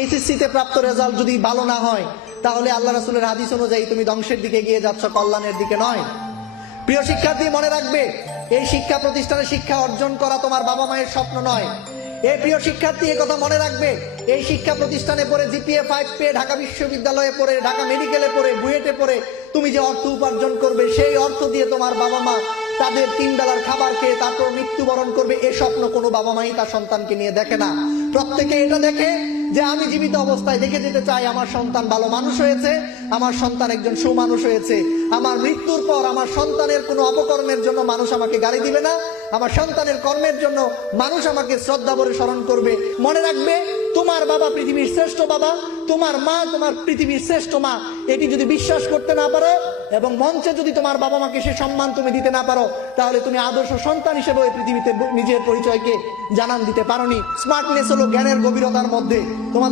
এইচএসসিতে প্রাপ্ত রেজাল্ট যদি ভালো না হয় তাহলে আল্লাহ রাসূলের হাদিস অনুযায়ী তুমি ধ্বংসের দিকে এগিয়ে যাচ্ছ, কল্যাণের দিকে নয়। প্রিয় শিক্ষার্থী, মনে রাখবে এই শিক্ষা প্রতিষ্ঠানে শিক্ষা অর্জন করা তোমার বাবা মায়ের স্বপ্ন নয়। এই প্রিয় শিক্ষার্থী, এই কথা মনে রাখবে, এই শিক্ষা প্রতিষ্ঠানে পড়ে জিপিএ 5 পেয়ে ঢাকা বিশ্ববিদ্যালয়ে পড়ে, ঢাকা মেডিকেলে পড়ে, বুয়েটে পড়ে তুমি যে অর্থ উপার্জন করবে, সেই অর্থ দিয়ে তোমার বাবা মা তাদের 3 বেলার খাবার খেয়ে তারপর মৃত্যুবরণ করবে, এ স্বপ্ন কোনো বাবা মাই তার সন্তানকে নিয়ে দেখে না। প্রত্যেকে এটা দেখে যে আমি জীবিত অবস্থায় দেখে যেতে চাই আমার সন্তান ভালো মানুষ হয়েছে, আমার সন্তান একজন সুমানুষ হয়েছে, আমার মৃত্যুর পর আমার সন্তানের কোনো অপকর্মের জন্য মানুষ আমাকে গালি দিবে না, আমার সন্তানের কর্মের জন্য মানুষ আমাকে শ্রদ্ধা ভরে স্মরণ করবে। মনে রাখবে, তোমার বাবা পৃথিবীর শ্রেষ্ঠ বাবা, তোমার মা তোমার পৃথিবীর শ্রেষ্ঠ মা। এটি যদি বিশ্বাস করতে না পারো এবং মঞ্চে যদি তোমার বাবা মাকে সে সম্মান তুমি দিতে না পারো, তাহলে তুমি আদর্শ সন্তান হিসেবে ওই পৃথিবীতে নিজের পরিচয়কে জানান দিতে পারোনি। স্মার্টনেস হলো জ্ঞানের গভীরতার মধ্যে। তোমাদের